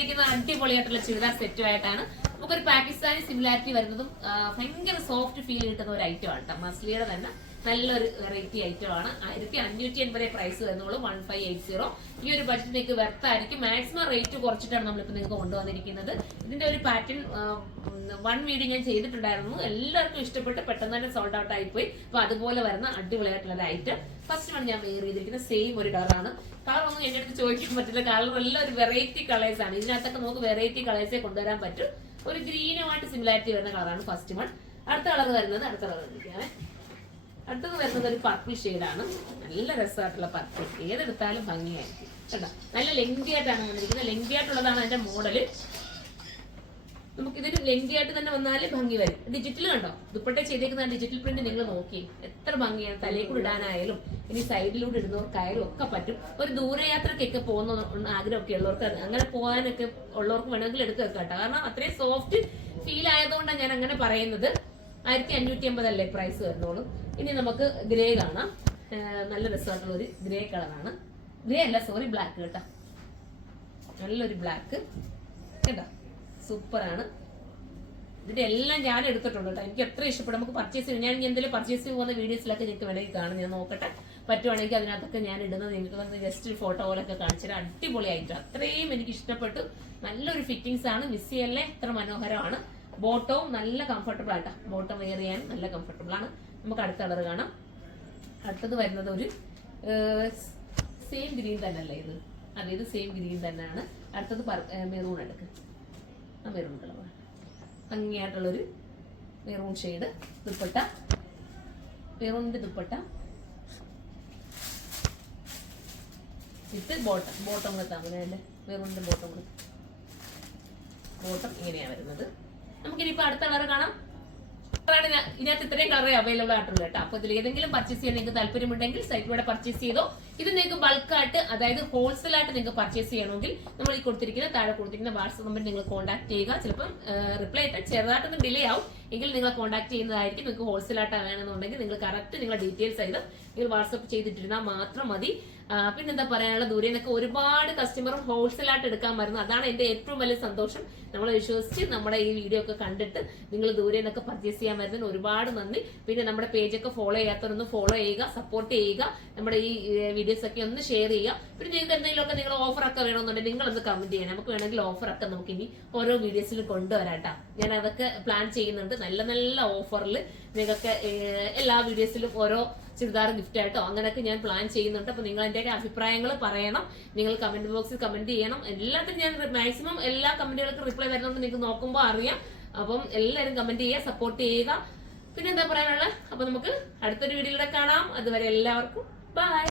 വന്നിരിക്കുന്ന അടിപൊളിയായിട്ടുള്ള ചുരിദാർ സെറ്റുമായിട്ടാണ്. നമുക്കൊരു പാകിസ്ഥാനി സിമിലാരിറ്റി വരുന്നതും ഭയങ്കര സോഫ്റ്റ് ഫീൽ കിട്ടുന്ന ഒരു ഐറ്റം ആണ് കേട്ടോ. മസ്ലിയുടെ തന്നെ നല്ലൊരു വെറൈറ്റി ഐറ്റം ആണ്. 1580 പ്രൈസ് വരുന്നുള്ളൂ. 1580. ഈ ഒരു ബഡ്ജറ്റ് നിങ്ങൾക്ക് വെർത്തായിരിക്കും. മാക്സിമം റേറ്റ് കുറച്ചിട്ടാണ് നമ്മളിപ്പോൾ നിങ്ങൾക്ക് കൊണ്ടുവന്നിരിക്കുന്നത്. ഇതിന്റെ ഒരു പാറ്റേൺ 1 വീഡിയോ ഞാൻ ചെയ്തിട്ടുണ്ടായിരുന്നു. എല്ലാവർക്കും ഇഷ്ടപ്പെട്ട് പെട്ടെന്ന് തന്നെ സോൾഡ് ഔട്ട് ആയിപ്പോയി. അപ്പൊ അതുപോലെ വരുന്ന അടിപൊളിയായിട്ടുള്ള ഒരു ഐറ്റം. ഫസ്റ്റ് വൺ ഞാൻ വെയർ ചെയ്തിരിക്കുന്ന സെയിം ഒരു കളറാണ്. കളർ ഒന്നും എന്റെ അടുത്ത് ചോദിക്കാൻ പറ്റില്ല. കളർ എല്ലാം ഒരു വെറൈറ്റി കളേഴ്സ് ആണ്. ഇതിനകത്തൊക്കെ നമുക്ക് വെറൈറ്റി കളേഴ്സേ കൊണ്ടുവരാൻ പറ്റും. ഒരു ഗ്രീനുമായിട്ട് സിമിലാരിറ്റി വരുന്ന കളറാണ് ഫസ്റ്റ് വൺ. അടുത്ത കളർ വരുന്നത് അടുത്ത അടുത്തത് വരുന്നത് ഒരു പർപ്പിൾ ഷെയ്ഡാണ്. നല്ല രസമായിട്ടുള്ള പർപ്പിൾ. ഏതെടുത്താലും ഭംഗിയായിരിക്കും കേട്ടോ. നല്ല ലെങ്തി ആയിട്ടാണ് വന്നിരിക്കുന്നത്. ലെങ്തി ആയിട്ടുള്ളതാണ് അതിന്റെ മോഡല്. നമുക്കിതൊരു ലെങ്തി ആയിട്ട് തന്നെ വന്നാല് ഭംഗി വരും. ഡിജിറ്റൽ കണ്ടോ, ദുപ്പട്ടെ ചെയ്തേക്കുന്ന ഡിജിറ്റൽ പ്രിന്റ് നിങ്ങൾ നോക്കി എത്ര ഭംഗിയാണ്. തലയിൽ കൂടെ ഇടാനായാലും ഇനി സൈഡിലൂടെ ഇടുന്നവർക്കായാലും ഒക്കെ പറ്റും. ഒരു ദൂരയാത്രക്കൊക്കെ പോകുന്ന ആഗ്രഹമൊക്കെ ഉള്ളവർക്ക് അങ്ങനെ പോകാനൊക്കെ ഉള്ളവർക്ക് വേണമെങ്കിൽ എടുത്ത് വെക്കാം കേട്ടോ. കാരണം അത്രയും സോഫ്റ്റ് ഫീൽ ആയതുകൊണ്ടാണ് ഞാൻ അങ്ങനെ പറയുന്നത്. 1580 അല്ലേ പ്രൈസ് വരുന്നുള്ളൂ. ഇനി നമുക്ക് ഗ്രേ കാണാം. നല്ല രസമായിട്ടുള്ള ഒരു ഗ്രേ കളറാണ്. ഗ്രേ അല്ല, സോറി, ബ്ലാക്ക് കേട്ടോ. നല്ലൊരു ബ്ലാക്ക് കേട്ടോ, സൂപ്പറാണ്. ഇതിന്റെ എല്ലാം ഞാൻ എടുത്തിട്ടുണ്ട് കേട്ടോ. എനിക്ക് എത്ര ഇഷ്ടപ്പെടും. നമുക്ക് പർച്ചേസ് ചെയ്യും. ഞാൻ എന്തെങ്കിലും പർച്ചേസ് പോകുന്ന വീഡിയോസിലൊക്കെ നിങ്ങൾക്ക് വേണമെങ്കിൽ കാണും. ഞാൻ നോക്കട്ടെ, പറ്റുവാണെങ്കിൽ അതിനകത്തൊക്കെ ഞാൻ ഇടുന്നത് നിങ്ങൾക്ക് ജസ്റ്റ് ഫോട്ടോ പോലൊക്കെ കാണിച്ചിട്ട് അടിപൊളിയായിട്ട് അത്രയും എനിക്ക് ഇഷ്ടപ്പെട്ടു. നല്ലൊരു ഫിറ്റിംഗ്സ് ആണ്. മിസ് ചെയ്യല്ലേ, എത്ര മനോഹരമാണ്. ബോട്ടവും നല്ല കംഫർട്ടബിൾ ആയിട്ടാ. ബോട്ടം വെയർ ചെയ്യാൻ നല്ല കംഫർട്ടബിൾ ആണ്. നമുക്ക് അടുത്ത കളർ കാണാം. അടുത്തത് വരുന്നത് ഒരു സെയിം ഗ്രീൻ തന്നെ അല്ലേ ഇത്? അതെ, ഇത് സെയിം ഗ്രീൻ തന്നെയാണ്. അടുത്തത് മെറൂൺ എടുക്കുക. ആ മെറൂൺ കളർ ഭംഗിയായിട്ടുള്ളൊരു മെറൂൺ ഷെയ്ഡ്. ദുപ്പട്ട മെറൂണിന്റെ ദുപ്പട്ട വിത്ത് ബോട്ടം കൊടുത്താൽ മതി. അതിന്റെ മെറൂണിന്റെ ബോട്ടം ഇങ്ങനെയാ വരുന്നത്. നമുക്കിനിയിപ്പോ അടുത്ത കളർ കാണാം. ഇതിനകത്ത് ഇത്രയും കളറേ അവൈലബിൾ ആയിട്ടുള്ളൂ കേട്ടോ. അപ്പൊ ഇതിൽ ഏതെങ്കിലും പർച്ചേസ് ചെയ്യാൻ നിങ്ങൾക്ക് താല്പര്യമുണ്ടെങ്കിൽ സൈറ്റിലൂടെ പർച്ചേസ് ചെയ്തോ. ഇത് നിങ്ങൾക്ക് ബൾക്കായിട്ട്, അതായത് ഹോൾസെയിൽ ആയിട്ട് നിങ്ങൾക്ക് പർച്ചേസ് ചെയ്യണമെങ്കിൽ നമ്മൾ ഈ താഴെ കൊടുത്തിരിക്കുന്ന വാട്സ്ആപ്പ് നമ്പർ നിങ്ങൾ കോൺടാക്ട് ചെയ്യുക. ചിലപ്പോൾ റിപ്ലൈ ചെറുതായിട്ടൊന്ന് ഡിലേ ആവും, എങ്കിൽ നിങ്ങളെ കോൺടാക്ട് ചെയ്യുന്നതായിരിക്കും. നിങ്ങൾക്ക് ഹോൾസെയിൽ ആയിട്ട് വേണമെന്നുണ്ടെങ്കിൽ നിങ്ങൾ കറക്റ്റ് നിങ്ങളുടെ ഡീറ്റെയിൽസ് ചെയ്ത് നിങ്ങൾ വാട്സ്ആപ്പ് ചെയ്തിട്ടിരുന്നാൽ മാത്രം മതി. പിന്നെന്താ പറയാനുള്ള, ദൂരെ നിന്നൊക്കെ ഒരുപാട് കസ്റ്റമറും ഹോൾസെയിൽ ആയിട്ട് എടുക്കാൻ വരുന്നത്. അതാണ് എന്റെ ഏറ്റവും വലിയ സന്തോഷം. നമ്മളെ വിശ്വസിച്ച് നമ്മുടെ ഈ വീഡിയോ ഒക്കെ കണ്ടിട്ട് നിങ്ങൾ ദൂരെ നിന്നൊക്കെ പർച്ചേസ് ചെയ്യാൻ വരുന്നതിന് ഒരുപാട് നന്ദി. പിന്നെ നമ്മുടെ പേജൊക്കെ ഫോളോ ചെയ്യാത്തവരൊന്ന് ഫോളോ ചെയ്യുക, സപ്പോർട്ട് ചെയ്യുക. നമ്മുടെ ഈ വീഡിയോസ് ഒക്കെ ഒന്ന് ഷെയർ ചെയ്യുക. പിന്നെ നിങ്ങൾക്ക് എന്തെങ്കിലുമൊക്കെ നിങ്ങൾ ഓഫർ ഒക്കെ വേണമെന്നുണ്ടെങ്കിൽ നിങ്ങളൊന്ന് കമന്റ് ചെയ്യാം. നമുക്ക് വേണമെങ്കിൽ ഓഫർ ഒക്കെ നമുക്ക് ഇനി ഓരോ വീഡിയോസിൽ കൊണ്ടുവരാട്ടോ. ഞാൻ അതൊക്കെ പ്ലാൻ ചെയ്യുന്നുണ്ട്. നല്ല നല്ല ഓഫറിൽ നിങ്ങൾക്ക് എല്ലാ വീഡിയോസിലും ഓരോ ചുരിദാർ ഗിഫ്റ്റ് ആയിട്ടോ അങ്ങനെയൊക്കെ ഞാൻ പ്ലാൻ ചെയ്യുന്നുണ്ട്. അപ്പൊ നിങ്ങൾ എന്റെ അഭിപ്രായങ്ങൾ പറയണം. നിങ്ങൾ കമന്റ് ബോക്സിൽ കമന്റ് ചെയ്യണം. എല്ലാത്തിനും ഞാൻ മാക്സിമം എല്ലാ കമന്റുകൾക്കും റിപ്ലൈ വരുന്നുണ്ട്. നിങ്ങൾക്ക് നോക്കുമ്പോൾ അറിയാം. അപ്പം എല്ലാവരും കമന്റ് ചെയ്യുക, സപ്പോർട്ട് ചെയ്യുക. പിന്നെ എന്താ പറയാനുള്ളത്, അപ്പൊ നമുക്ക് അടുത്തൊരു വീഡിയോയിലൂടെ കാണാം. അതുവരെ എല്ലാവർക്കും ബൈ.